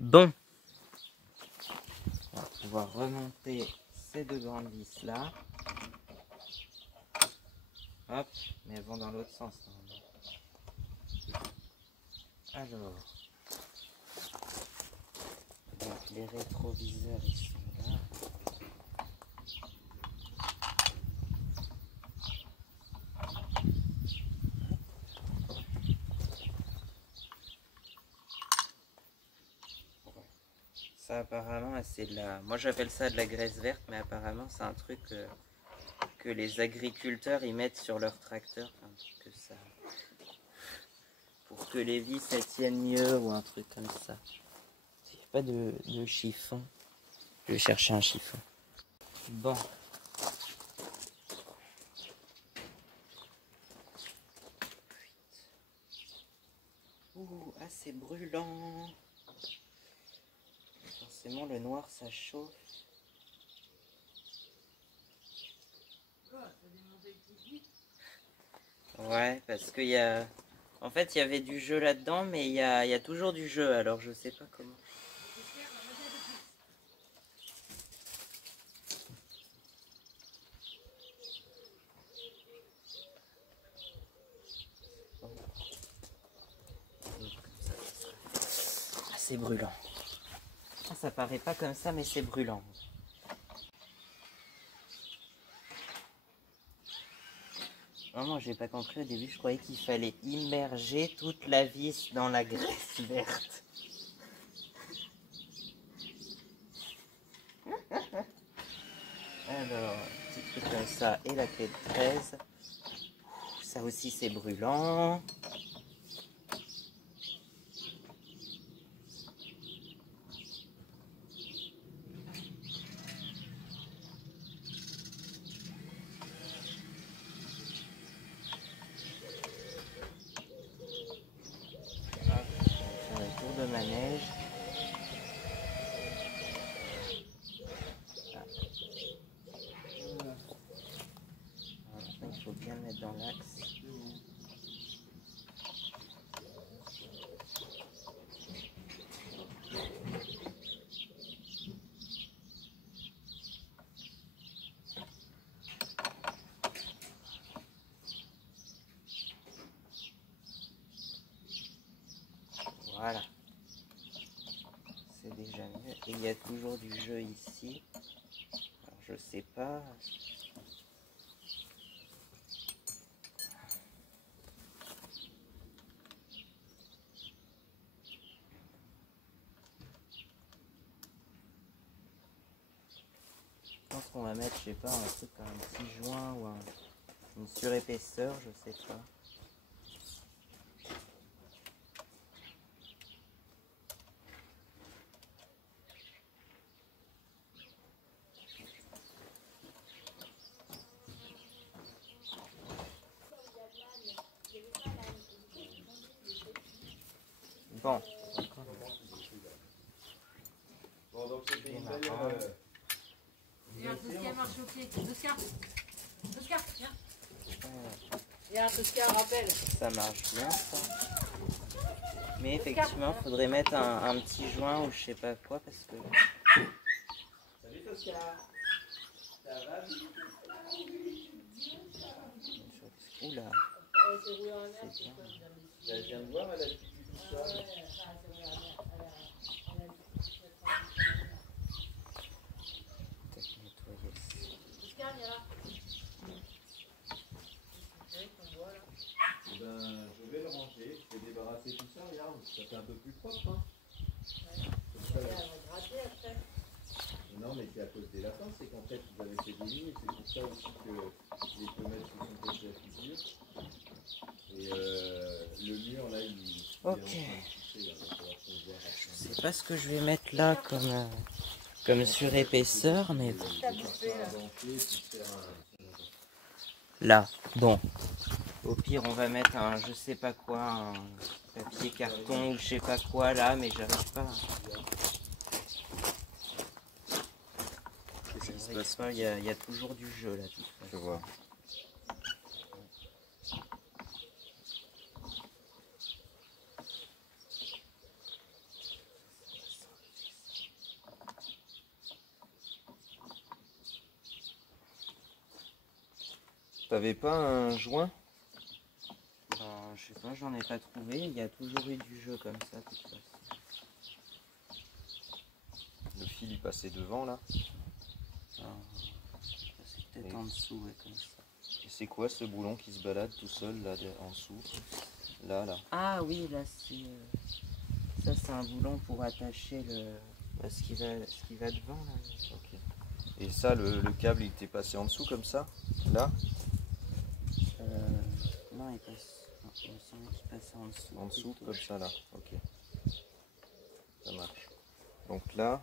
Bon, on va pouvoir remonter ces deux grandes vis là. Hop, mais elles vont dans l'autre sens normalement. Alors, donc les rétroviseurs ils sont là. Ça apparemment c'est de la... Moi j'appelle ça de la graisse verte, mais apparemment c'est un truc que les agriculteurs ils mettent sur leur tracteur, enfin, que ça... pour que les vis elles tiennent mieux ou un truc comme ça. Il n'y a pas de chiffon. Je vais chercher un chiffon. Bon. Ouh, ah c'est brûlant. Forcément le noir ça chauffe. Ouais, parce qu'il y a... En fait, il y avait du jeu là-dedans, mais il y a toujours du jeu, alors je sais pas comment. Ah, c'est brûlant. Ah, ça paraît pas comme ça, mais c'est brûlant. Vraiment, j'ai pas compris au début, je croyais qu'il fallait immerger toute la vis dans la graisse verte. Alors, petit truc comme ça, et la clé de 13. Ça aussi, c'est brûlant. Hop, je vais faire le tour de manège. Maintenant, il faut bien le mettre dans l'axe. Voilà. C'est déjà mieux. Et il y a toujours du jeu ici. Alors, je sais pas. Je pense qu'on va mettre, je sais pas, un truc comme un petit joint ou une surépaisseur, je sais pas. Bon. Bon, donc c'était une belle. Regarde, Tosca marche au pied. Tosca, viens. Regarde, Tosca, rappelle. Ça marche bien ça. Mais effectivement, il faudrait mettre un petit joint ou je sais pas quoi parce que... Salut Tosca. Ça va? Oula. C'est rouillé en mer, c'est bien. quoi, Je viens de voir, elle a dit tout ça. Peut-être nettoyer ça. Tosca, viens là. Ben, je vais le ranger, je vais débarrasser tout ça, regarde, ça fait un peu plus propre. Hein. Elle va gratter après. Non, mais c'est à cause des lapins, c'est qu'en fait, vous avez fait des nids, et c'est pour ça aussi que les fenêtres se sont cassées à figure. Et le mur, là, il Ok. est en train de pousser, là, il va falloir qu'on voit Je sais pas ce que je vais mettre là comme surépaisseur, mais bon. Là, bon. Au pire, on va mettre un, je sais pas quoi, un papier carton ou je sais pas quoi là, mais j'arrive pas. Qu'est-ce qui se J'arrive passe? pas, il y a toujours du jeu là. Je vois. T'avais pas un joint? Ben, je sais pas, j'en ai pas trouvé. Il y a toujours eu du jeu comme ça, de toute façon. Le fil il passait devant là. Ben, c'est peut-être en dessous, ouais, comme ça. Et c'est quoi ce boulon qui se balade tout seul là en dessous? Là. Ah oui, là c'est... Ça c'est un boulon pour attacher ce qui va devant là. Ok. Et ça, le câble il était passé en dessous comme ça? Là? Non, il passe... Non, il me semble qu'il passe en dessous. En dessous plutôt. comme ça là. Ok. Ça marche. Donc là,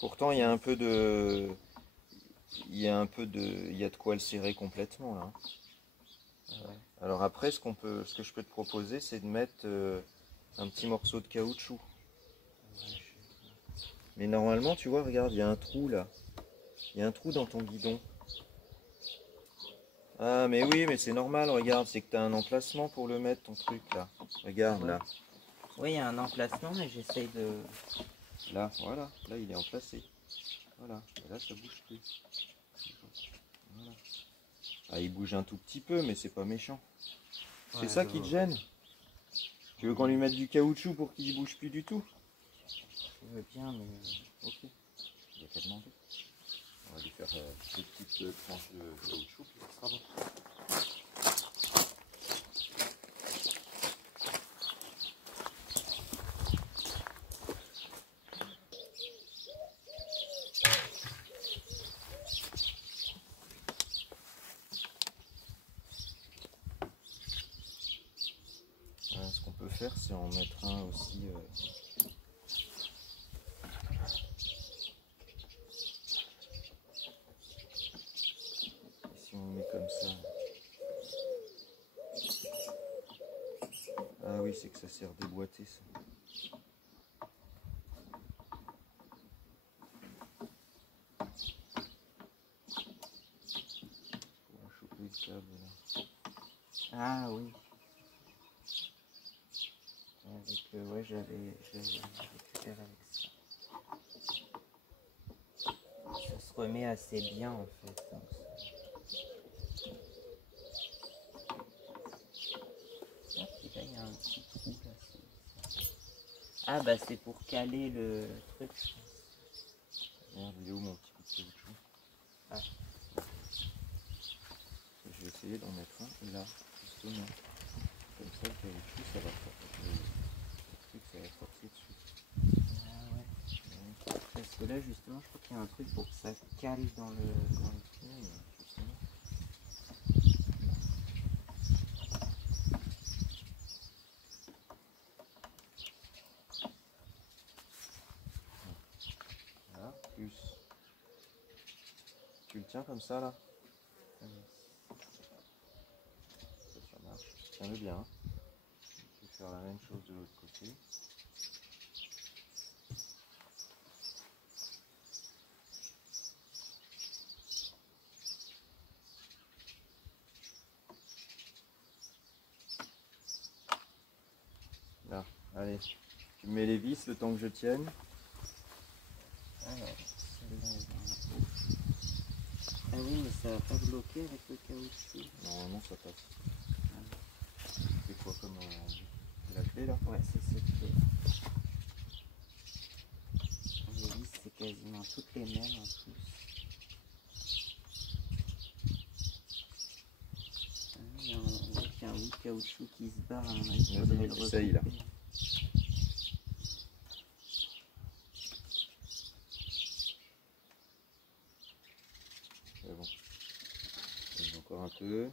pourtant il y a un peu de... Il y a de quoi le serrer complètement là. Ouais. Alors après, ce que je peux te proposer, c'est de mettre un petit morceau de caoutchouc. Mais normalement, tu vois, regarde, il y a un trou là. Il y a un trou dans ton guidon. Ah, mais oui, mais c'est normal, regarde, c'est que tu as un emplacement pour le mettre, ton truc là. Regarde Ouais. là. Oui, il y a un emplacement, mais j'essaye de... Là, voilà, là il est emplacé. Voilà, et là ça bouge plus. Voilà. Ah, il bouge un tout petit peu, mais c'est pas méchant. C'est Ouais, ça qui te gêne? Tu veux qu'on lui mette du caoutchouc pour qu'il bouge plus du tout? Je veux bien, mais... Ok. Il n'y a qu'à demander. On va lui faire des petites tranches de caoutchouc, puis ça sera bon. Ce qu'on peut faire, c'est en mettre un aussi. Et si on le met comme ça. Ah oui, c'est que ça sert déboîté ça. Pour choper le câble là. Ah oui. Avec, ouais, j'avais récupéré avec ça. Ça se remet assez bien en fait. Donc ah, puis là, il y a un petit trou là. Ah bah c'est pour caler le truc, je pense. Merde, il est où mon petit coup de caoutchouc? Ah. Je vais essayer d'en mettre un là, justement. Comme ça, le caoutchouc, ça va forcer. Le truc, ça va forcer dessus. Ah ouais. Parce que là justement, je crois qu'il y a un truc pour que ça cale dans le trou. Justement. Voilà, plus. Tu le tiens comme ça là? Ça marche. Tiens-le bien. Hein. Je vais faire la même chose de l'autre côté. Là, allez. Tu mets les vis le temps que je tienne. Alors, celle-là, elle va en haut. Ah oui, mais ça va pas bloquer avec le caoutchouc. Normalement, ça passe. C'est quoi comme c'est la clé là? Ouais, c'est cette clé-là. Les vis, c'est quasiment toutes les mêmes en plus. Ah, on voit qu'il y a un bout de caoutchouc qui se barre. Hein, il faudrait le essaye, là. recouper. C'est bon. Encore un peu.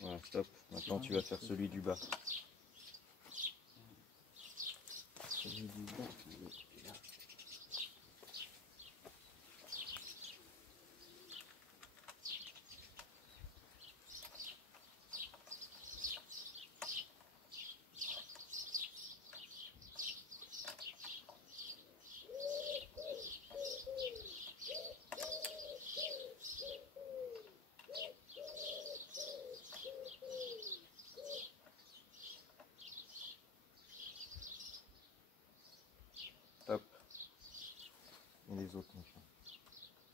Voilà, stop. Maintenant, tu vas faire celui du bas. Celui du bas, il est là.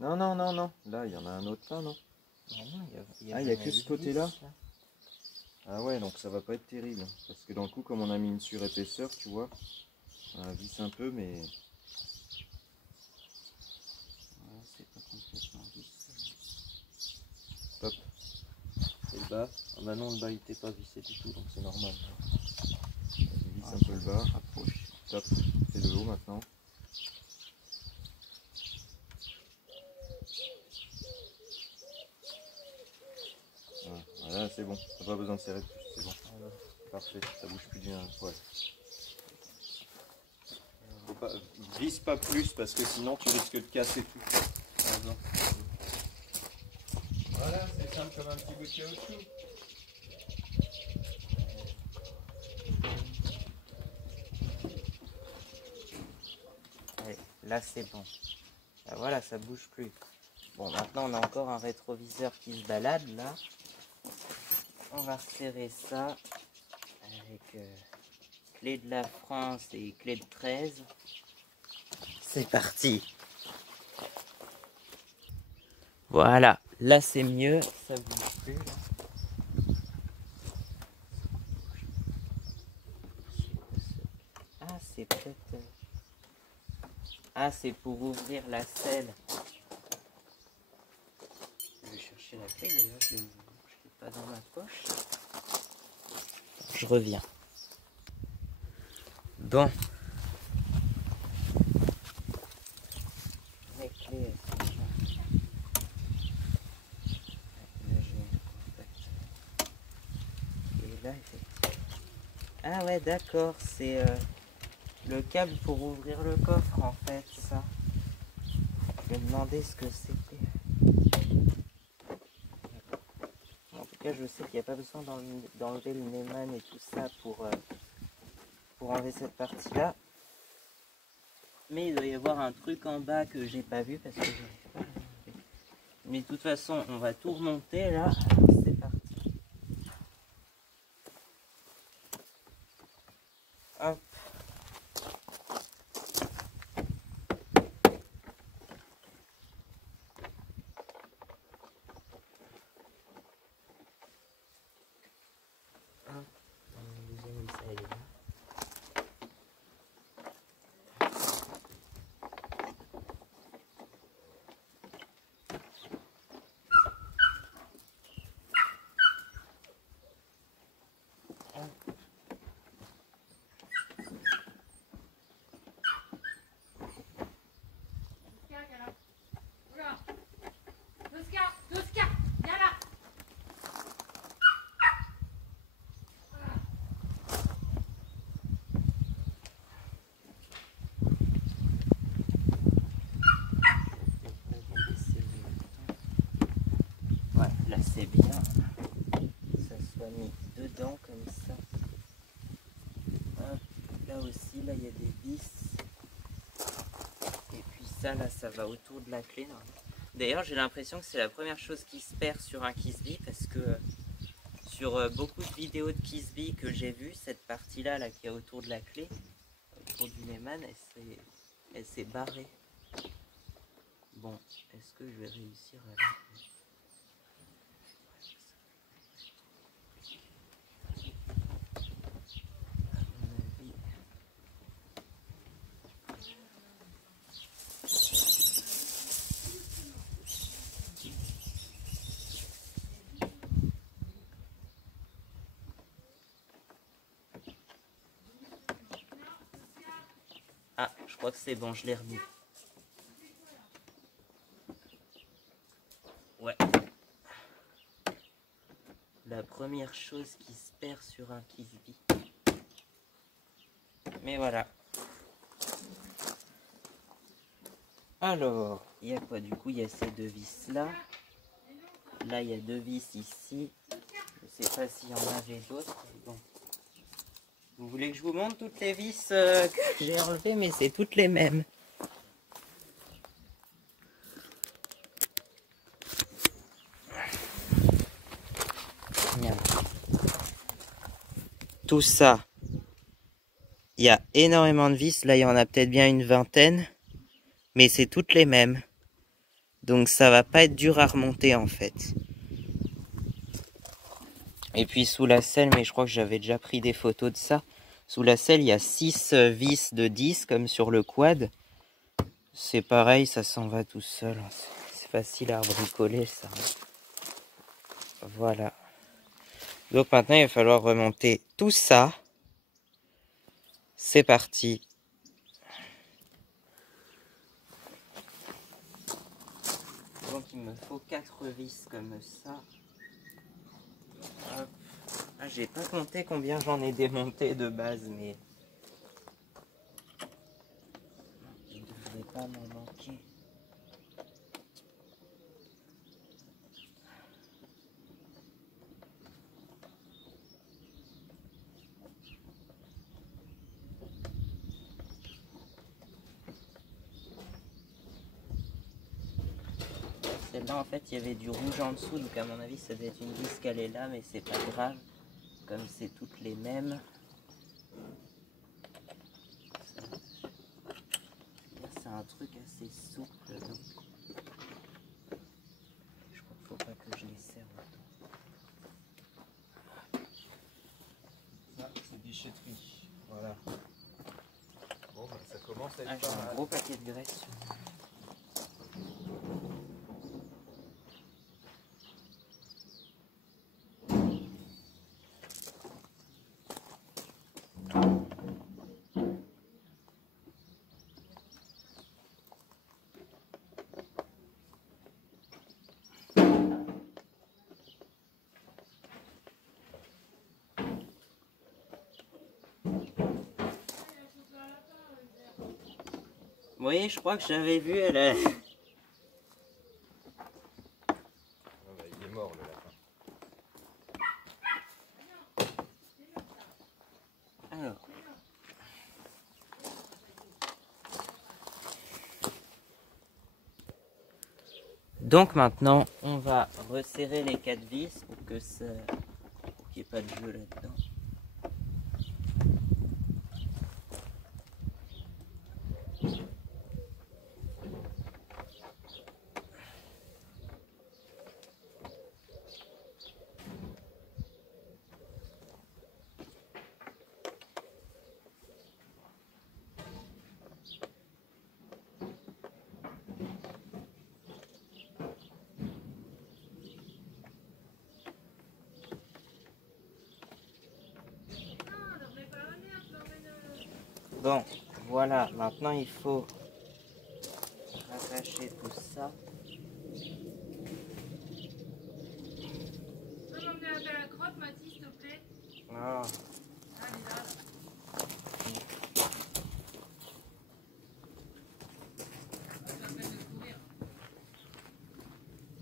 Non, non, non, non. Là, il y en a un autre là, non? Ah non, Ah, il n'y a que ce côté-là? Ah ouais, donc ça va pas être terrible. Parce que dans le coup, comme on a mis une surépaisseur, tu vois, on visse un peu, mais... Ouais, c'est pas complètement vissé. Hop. Et le bas? Ah bah non, le bas il était pas vissé du tout, donc c'est normal. Visse un peu le bas, approche. Top. Fais le haut maintenant. Voilà, c'est bon. T'as pas besoin de serrer plus, c'est bon. Parfait, ça bouge plus d'un poil. Visse pas plus parce que sinon tu risques de casser tout. Pardon. Voilà, c'est simple comme un petit bout de caoutchouc. Allez, là c'est bon. Bah voilà, ça bouge plus. Bon, maintenant on a encore un rétroviseur qui se balade là. On va resserrer ça avec clé de la France et clé de 13. C'est parti. Voilà, là c'est mieux, ça bouge plus là. Ah, c'est peut-être... Ah, c'est pour ouvrir la selle. Je vais chercher la clé d'ailleurs, je l'ai pas dans ma poche. Je reviens. Bon. Les clés, elles sont là. Là, j'ai un contact. Et là, effectivement. Ah ouais, d'accord, c'est le câble pour ouvrir le coffre en fait, ça. Je me demandais ce que c'était. En tout cas, je sais qu'il n'y a pas besoin d'enlever le Neumann et tout ça pour enlever cette partie-là. Mais il doit y avoir un truc en bas que j'ai pas vu parce que j'arrive pas à l'enlever. Mais de toute façon, on va tout remonter là. C'est parti. Hop. Oscar, viens là. Ouais, là c'est bien. Ça soit mis dedans comme ça. Hop, là aussi, là il y a des vis. Et puis ça, là, ça va autour de la clé. D'ailleurs, j'ai l'impression que c'est la première chose qui se perd sur un Kisby parce que sur beaucoup de vidéos de Kisby que j'ai vues, cette partie-là là, qui est autour de la clé, autour du Neumann, elle s'est barrée. Bon, est-ce que je vais réussir à la... Ah, je crois que c'est bon, je l'ai remis. Ouais. La première chose qui se perd sur un Kisby. Mais voilà. Alors, il y a quoi du coup? Il y a ces deux vis là. Là, il y a deux vis ici. Je sais pas s'il y en avait d'autres. Bon. Vous voulez que je vous montre toutes les vis que j'ai enlevées, mais c'est toutes les mêmes. Bien. Tout ça. Il y a énormément de vis. Là, il y en a peut-être bien une vingtaine. Mais c'est toutes les mêmes. Donc ça va pas être dur à remonter en fait. Et puis sous la selle, mais je crois que j'avais déjà pris des photos de ça. Sous la selle, il y a 6 vis de 10 comme sur le quad. C'est pareil, ça s'en va tout seul. C'est facile à bricoler ça. Voilà. Donc maintenant, il va falloir remonter tout ça. C'est parti. Donc il me faut 4 vis comme ça. Hop. Ah, j'ai pas compté combien j'en ai démonté de base, mais il devrait pas m'en manquer. Celle-là, en fait, il y avait du rouge en dessous, donc à mon avis, ça doit être une vis qu'elle est là, mais c'est pas grave, comme c'est toutes les mêmes. C'est un truc assez souple, donc je crois qu'il faut pas que je les serre autant. Ça, c'est déchetterie. Voilà. Bon, bah, ça commence à être J'ai un gros paquet de graisse. Oui, je crois que j'avais vu, elle est... Ah bah, il est mort le lapin. Alors. Donc maintenant, on va resserrer les 4 vis pour que ça... pour qu'il n'y ait pas de jeu là-dedans. Bon, voilà, maintenant il faut rattacher tout ça. Tu peux m'emmener un la crotte, Mathis, s'il te plaît? Ah. Ah, elle est là. Je suis en train de courir.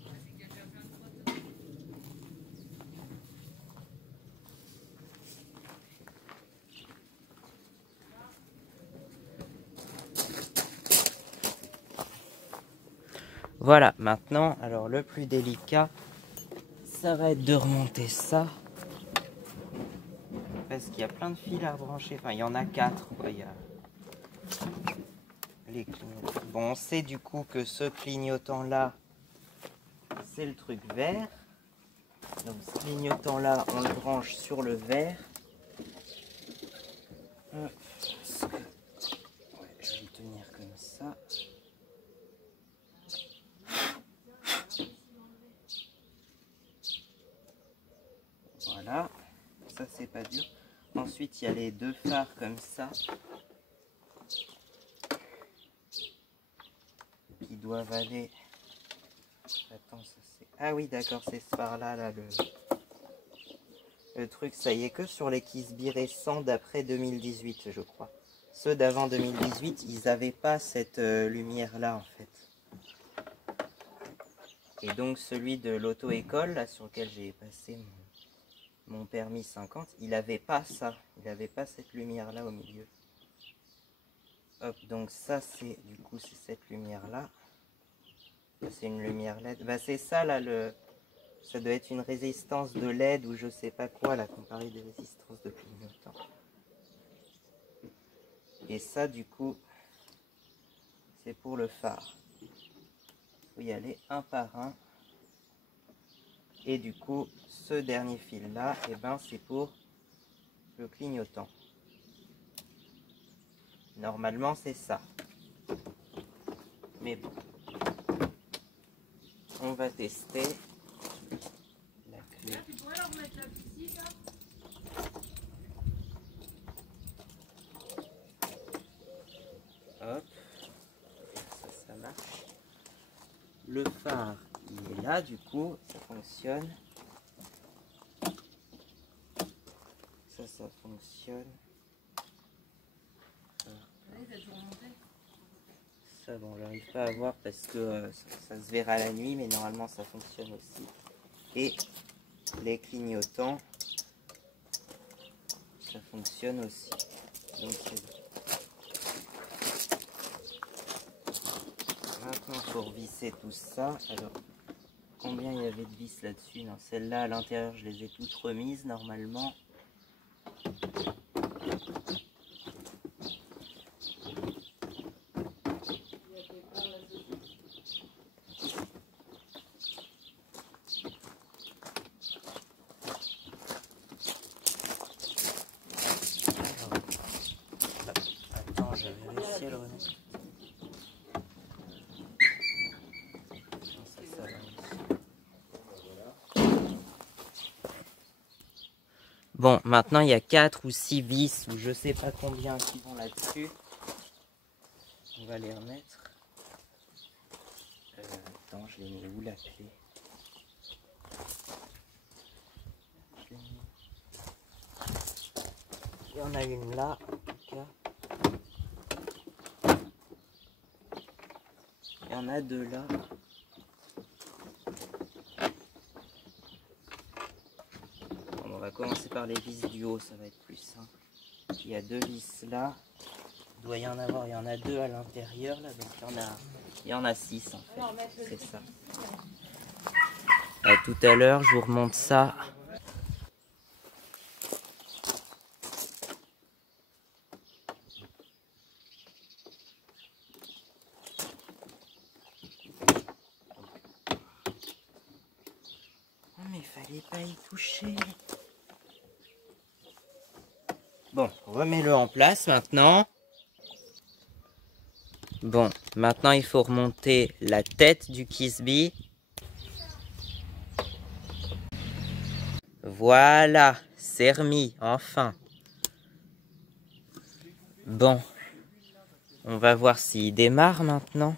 C'est qu'il y a déjà plein de crottes dedans. Voilà, maintenant, alors le plus délicat, ça va être de remonter ça. Parce qu'il y a plein de fils à brancher, enfin il y en a 4, quoi. Il y a les clignotants. Bon, on sait du coup que ce clignotant là, c'est le truc vert. Donc ce clignotant là, on le branche sur le vert. Ouais, je vais le tenir comme ça. Voilà, ça c'est pas dur. Ensuite, il y a les 2 phares comme ça qui doivent aller. Attends, ça c'est. Ah oui, d'accord, c'est ce phare-là, là, le truc. Ça y est que sur les Kisby récents d'après 2018, je crois. Ceux d'avant 2018, ils n'avaient pas cette lumière-là, en fait. Et donc, celui de l'auto-école, là, sur lequel j'ai passé mon permis 50, il n'avait pas ça. Il n'avait pas cette lumière-là au milieu. Hop, donc ça, c'est du coup, c'est cette lumière-là. C'est une lumière LED. Bah, c'est ça, là, ça doit être une résistance de LED ou je sais pas quoi, là, comparé des résistances de clignotant. Et ça, du coup, c'est pour le phare. faut y aller un par un. Et du coup, ce dernier fil là, et ben c'est pour le clignotant. Normalement c'est ça. Mais bon. On va tester la clé. Là, tu pourrais leur mettre la petite, là. Hop. Ça marche. Le phare, il est là, du coup, ça fonctionne. Ça fonctionne. Allez, t'as toujours monté. Ça, bon, j'arrive pas à voir parce que ça se verra la nuit, mais normalement ça fonctionne aussi. Et les clignotants, ça fonctionne aussi. Donc c'est bon. Maintenant, pour visser tout ça, alors combien il y avait de vis là-dessus? Non, celles-là à l'intérieur, je les ai toutes remises normalement. Attends, je vais vérifier le remettre. Bon, maintenant il y a 4 ou 6 vis ou je sais pas combien qui vont là-dessus. On va les remettre. Attends, je l'ai mis où la clé? Il y en a une là, en tout cas. Il y en a 2 là. On va commencer par les vis du haut, ça va être plus simple. Il y a 2 vis là. Il doit y en avoir, il y en a 2 à l'intérieur là, donc il y en a 6 en fait. C'est ça. À tout à l'heure, je vous remonte ça. Oh, mais fallait pas y toucher. Bon, remets-le en place maintenant. Bon, maintenant il faut remonter la tête du Kisby. Voilà, c'est remis, enfin. Bon, on va voir s'il démarre maintenant.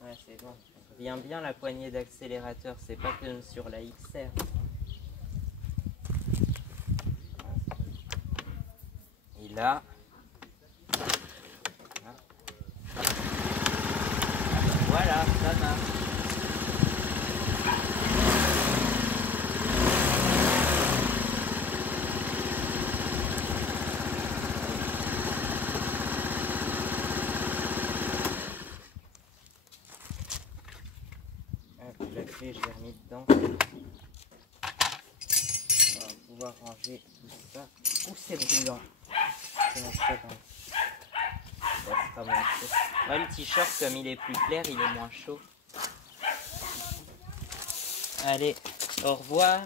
Ouais, c'est bon. Revient bien la poignée d'accélérateur, c'est pas que sur la XR. Et là, voilà, ça marche. La clé, je l'ai remis dedans. On va pouvoir ranger tout ça. Ouh, c'est brûlant. Je vais mettre ça dans... Ça sera moins chaud. Ouais, le t-shirt, comme il est plus clair, il est moins chaud. Allez, au revoir.